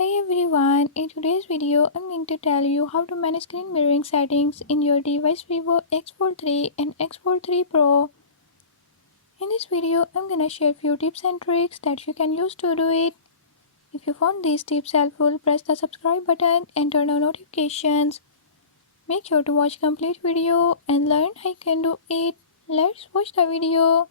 Hey everyone, in today's video I'm going to tell you how to manage screen mirroring settings in your device Vivo X Fold 3 and X Fold 3 Pro. In this video I'm gonna share few tips and tricks that you can use to do it. If you found these tips helpful, press the subscribe button and turn on notifications. Make sure to watch complete video and learn how you can do it. Let's watch the video.